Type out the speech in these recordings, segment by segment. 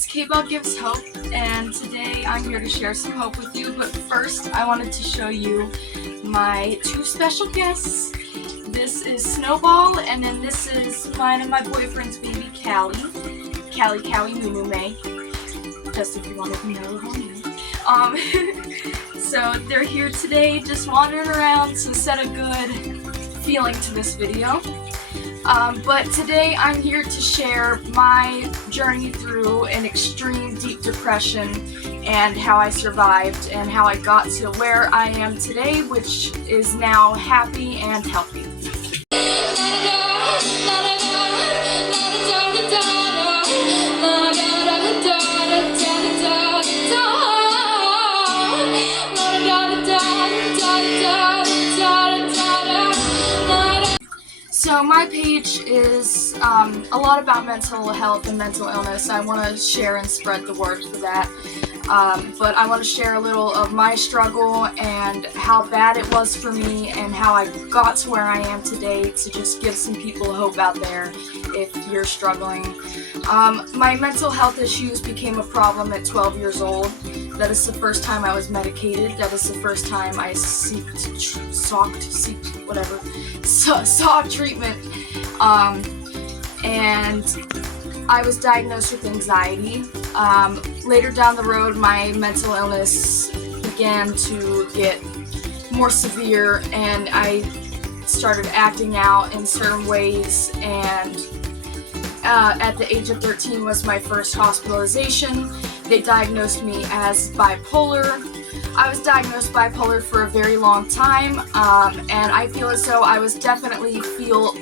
it's K-Bell Gives Hope, and today I'm here to share some hope with you. But first, I wanted to show you my two special guests. This is Snowball, and then this is mine and my boyfriend's baby, Callie. Callie, Moo May. Just if you wanted to know her name. So they're here today, just wandering around, so set a good feeling to this video. But today I'm here to share my journey through an extreme deep depression and how I survived and how I got to where I am today, which is now happy and healthy. So my page is a lot about mental health and mental illness. I want to share and spread the word for that. But I want to share a little of my struggle and how bad it was for me and how I got to where I am today, to just give some people hope out there if you're struggling. My mental health issues became a problem at 12 years old. That is the first time I was medicated. That is the first time I saw treatment. And I was diagnosed with anxiety. Later down the road, my mental illness began to get more severe, and I started acting out in certain ways, and at the age of 13 was my first hospitalization. They diagnosed me as bipolar. I was diagnosed bipolar for a very long time, and I feel as though I was definitely failed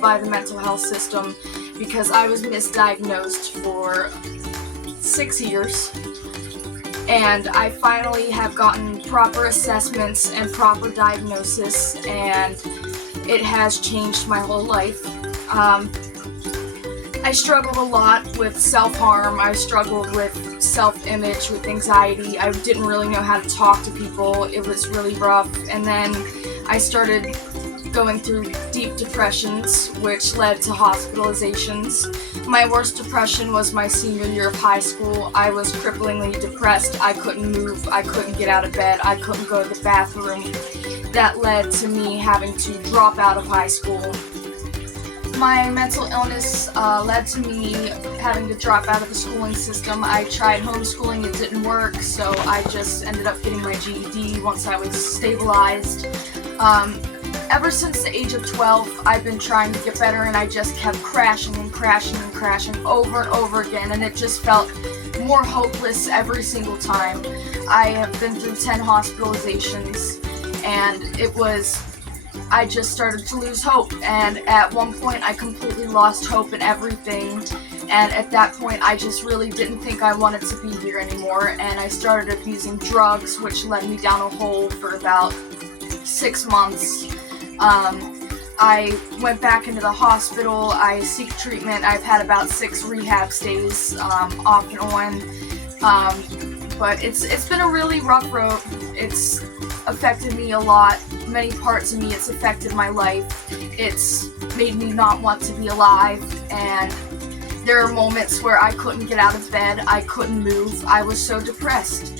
by the mental health system, because I was misdiagnosed for 6 years, and I finally have gotten proper assessments and proper diagnosis, and it has changed my whole life. I struggled a lot with self-harm. I struggled with self-image, with anxiety. I didn't really know how to talk to people. It was really rough. And then I started going through deep depressions, which led to hospitalizations. My worst depression was my senior year of high school. I was cripplingly depressed. I couldn't move. I couldn't get out of bed. I couldn't go to the bathroom. That led to me having to drop out of high school. My mental illness led to me having to drop out of the schooling system. I tried homeschooling, it didn't work, so I just ended up getting my GED once I was stabilized. Ever since the age of 12, I've been trying to get better, and I just kept crashing and crashing and crashing over and over again, and it just felt more hopeless every single time. I have been through 10 hospitalizations, and I just started to lose hope, and at one point I completely lost hope in everything, and at that point I just really didn't think I wanted to be here anymore, and I started abusing drugs, which led me down a hole for about 6 months. I went back into the hospital. I seek treatment. I've had about 6 rehab stays off and on, but it's been a really rough road. It's affected me a lot. Many parts of me, it's affected my life. It's made me not want to be alive, and there are moments where I couldn't get out of bed, I couldn't move, I was so depressed.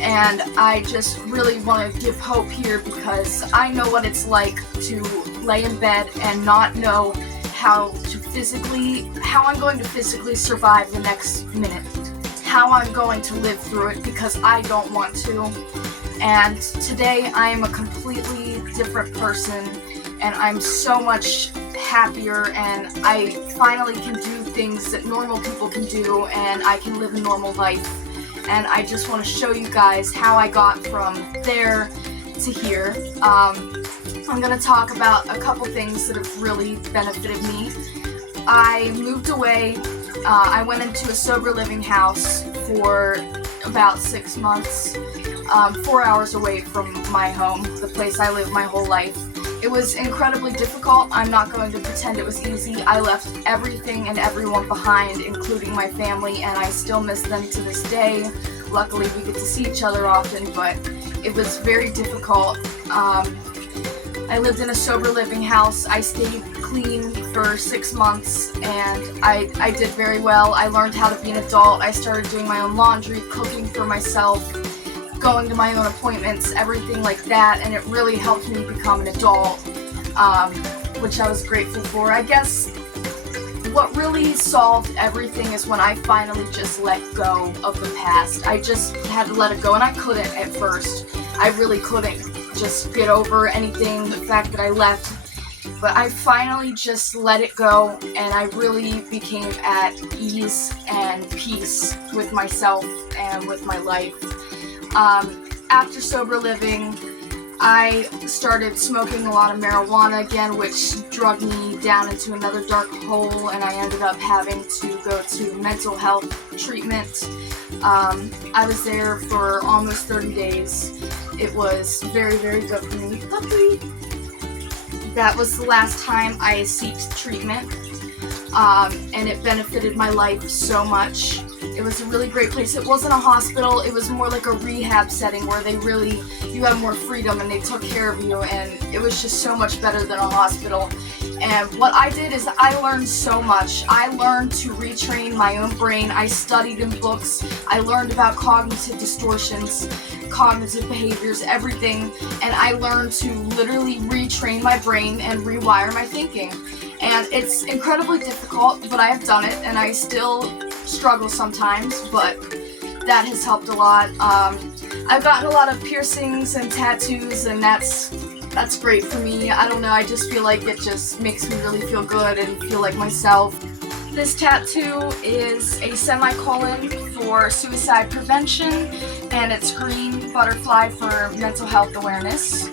And I just really want to give hope here, because I know what it's like to lay in bed and not know how I'm going to physically survive the next minute, how I'm going to live through it, because I don't want to. And today I am a completely different person, and I'm so much happier, and I finally can do things that normal people can do, and I can live a normal life. And I just want to show you guys how I got from there to here. I'm going to talk about a couple things that have really benefited me. I moved away. I went into a sober living house for about 6 months. 4 hours away from my home, the place I lived my whole life. It was incredibly difficult. I'm not going to pretend it was easy. I left everything and everyone behind, including my family, and I still miss them to this day. Luckily, we get to see each other often, but it was very difficult. I lived in a sober living house. I stayed clean for 6 months, and I did very well. I learned how to be an adult. I started doing my own laundry, cooking for myself, going to my own appointments, everything like that, and it really helped me become an adult, which I was grateful for. I guess what really solved everything is when I finally just let go of the past. I just had to let it go, and I couldn't at first. I really couldn't just get over anything, the fact that I left. But I finally just let it go, and I really became at ease and peace with myself and with my life. After sober living, I started smoking a lot of marijuana again, which drug me down into another dark hole, and I ended up having to go to mental health treatment. I was there for almost 30 days. It was very, very good for me. Puppy! That was the last time I sought treatment, and it benefited my life so much. It was a really great place. It wasn't a hospital, it was more like a rehab setting where you have more freedom and they took care of you, and it was just so much better than a hospital. And what I did is I learned so much. I learned to retrain my own brain. I studied in books. I learned about cognitive distortions, cognitive behaviors, everything. And I learned to literally retrain my brain and rewire my thinking. And it's incredibly difficult, but I have done it, and I still struggle sometimes, but that has helped a lot. I've gotten a lot of piercings and tattoos, and that's great for me. I don't know, I just feel like it just makes me really feel good and feel like myself. This tattoo is a semicolon for suicide prevention, and it's green butterfly for mental health awareness.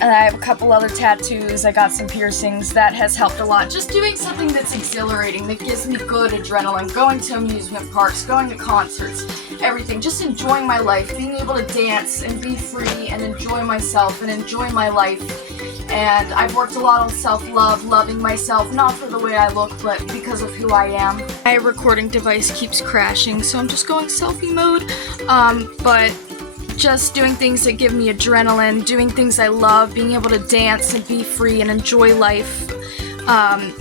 And I have a couple other tattoos. I got some piercings. That has helped a lot. Just doing something that's exhilarating, that gives me good adrenaline. Going to amusement parks, going to concerts, everything. Just enjoying my life, being able to dance and be free and enjoy myself and enjoy my life. And I've worked a lot on self-love, loving myself, not for the way I look, but because of who I am. My recording device keeps crashing, so I'm just going selfie mode. But just doing things that give me adrenaline, doing things I love, being able to dance and be free and enjoy life.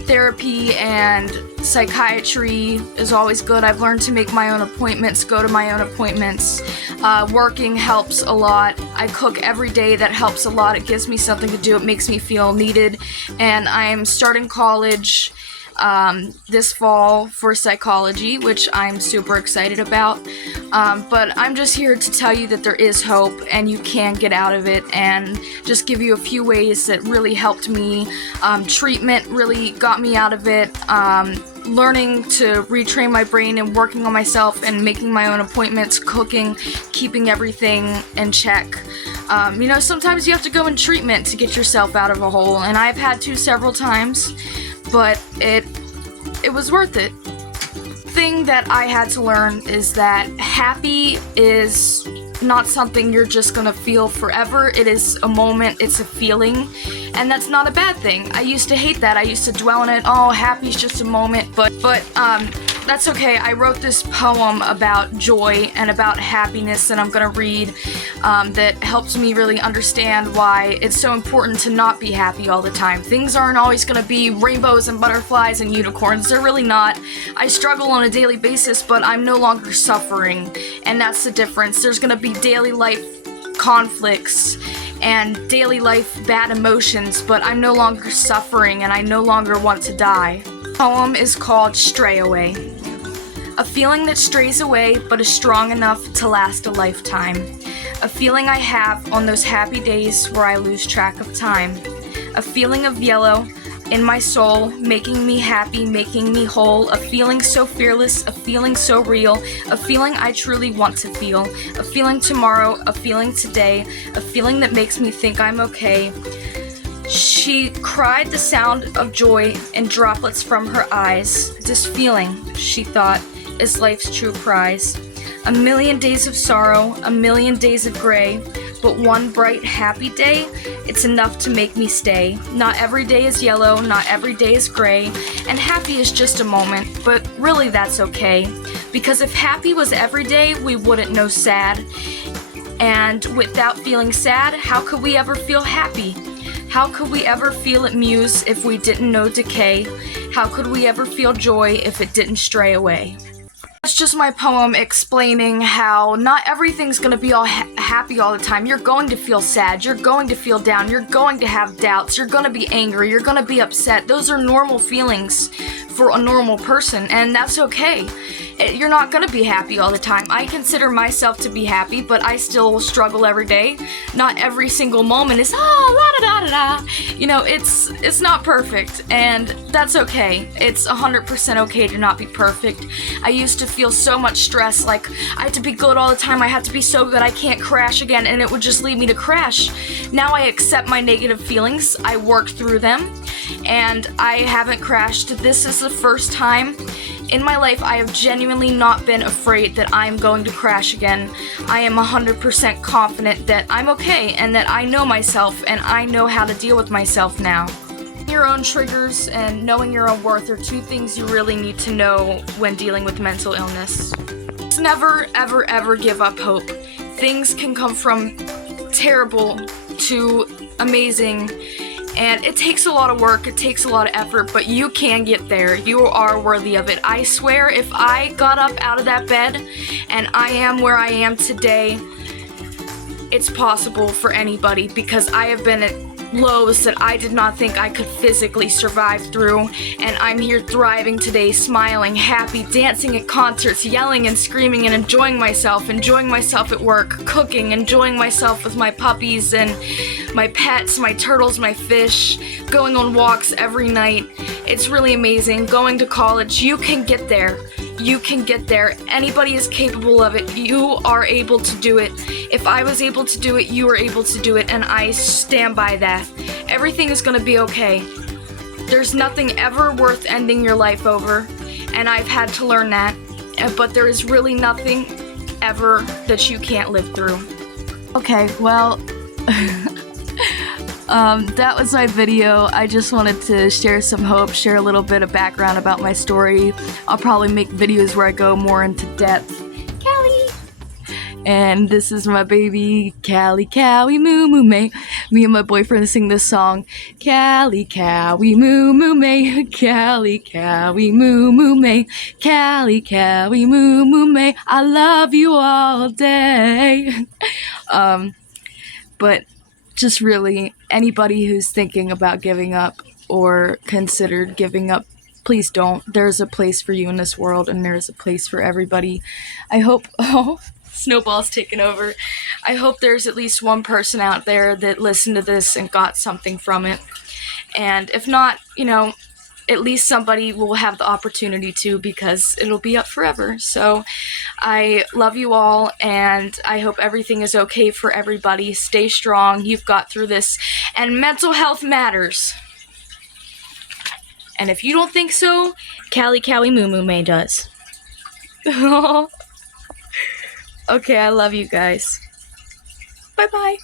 Therapy and psychiatry is always good. I've learned to make my own appointments, go to my own appointments. Working helps a lot. I cook every day. That helps a lot. It gives me something to do. It makes me feel needed. And I'm starting college this fall for psychology, which I'm super excited about. But I'm just here to tell you that there is hope and you can get out of it, and just give you a few ways that really helped me. Treatment really got me out of it. Learning to retrain my brain and working on myself and making my own appointments, cooking, keeping everything in check. Sometimes you have to go in treatment to get yourself out of a hole, and I've had to several times, but it was worth it. Thing that I had to learn is that happy is not something you're just gonna feel forever. It is a moment, it's a feeling, and that's not a bad thing. I used to hate that. I used to dwell on it. Oh, happy's just a moment, but that's okay. I wrote this poem about joy and about happiness that I'm gonna read, that helps me really understand why it's so important to not be happy all the time. Things aren't always gonna be rainbows and butterflies and unicorns. They're really not. I struggle on a daily basis, but I'm no longer suffering, and that's the difference. There's gonna be daily life conflicts and daily life bad emotions, but I'm no longer suffering and I no longer want to die. The poem is called Stray Away. A feeling that strays away but is strong enough to last a lifetime. A feeling I have on those happy days where I lose track of time. A feeling of yellow in my soul, making me happy, making me whole. A feeling so fearless, a feeling so real, a feeling I truly want to feel. A feeling tomorrow, a feeling today, a feeling that makes me think I'm okay. She cried the sound of joy in droplets from her eyes. This feeling, she thought, is life's true prize. A million days of sorrow, a million days of gray, but one bright, happy day, it's enough to make me stay. Not every day is yellow, not every day is gray, and happy is just a moment, but really that's okay. Because if happy was every day, we wouldn't know sad. And without feeling sad, how could we ever feel happy? How could we ever feel at muse if we didn't know decay? How could we ever feel joy if it didn't stray away? That's just my poem explaining how not everything's gonna be all happy all the time. You're going to feel sad, you're going to feel down, you're going to have doubts, you're gonna be angry, you're gonna be upset. Those are normal feelings for a normal person, and that's okay. You're not gonna be happy all the time. I consider myself to be happy, but I still struggle every day. Not every single moment is la da da da da. You know, it's not perfect, and that's okay. It's 100% okay to not be perfect. I used to feel so much stress, like I had to be good all the time, I had to be so good, I can't crash again, and it would just lead me to crash. Now I accept my negative feelings, I work through them, and I haven't crashed. This is the first time in my life I have genuinely not been afraid that I'm going to crash again. I am 100% confident that I'm okay and that I know myself and I know how to deal with myself now. Your own triggers and knowing your own worth are two things you really need to know when dealing with mental illness. Just never, ever, ever give up hope. Things can come from terrible to amazing, and it takes a lot of work, it takes a lot of effort, but you can get there. You are worthy of it. I swear, if I got up out of that bed and I am where I am today, it's possible for anybody, because I have been at lows that I did not think I could physically survive through, and I'm here thriving today, smiling, happy, dancing at concerts, yelling and screaming and enjoying myself at work, cooking, enjoying myself with my puppies and my pets, my turtles, my fish, going on walks every night. It's really amazing. Going to college, you can get there. You can get there. Anybody is capable of it. You are able to do it. If I was able to do it, you were able to do it, and I stand by that. Everything is gonna be okay. There's nothing ever worth ending your life over, and I've had to learn that, but there is really nothing ever that you can't live through. Okay, well, that was my video. I just wanted to share some hope, share a little bit of background about my story. I'll probably make videos where I go more into depth. Callie! And this is my baby, Callie, Cowie, moo, moo, may. Me and my boyfriend sing this song. Callie, Cowie, moo, moo, may. Callie, Cowie, moo, moo, may. Callie, Cowie, moo, moo, may. I love you all day. But just really, anybody who's thinking about giving up or considered giving up, please don't. There's a place for you in this world, and there's a place for everybody. I hope, oh, Snowball's taking over. I hope there's at least one person out there that listened to this and got something from it. And if not, you know, at least somebody will have the opportunity to, because it'll be up forever. So I love you all, and I hope everything is okay for everybody. Stay strong. You've got through this, and mental health matters. And if you don't think so, Callie, Cowie, moo, moo, may does. Okay, I love you guys. Bye-bye.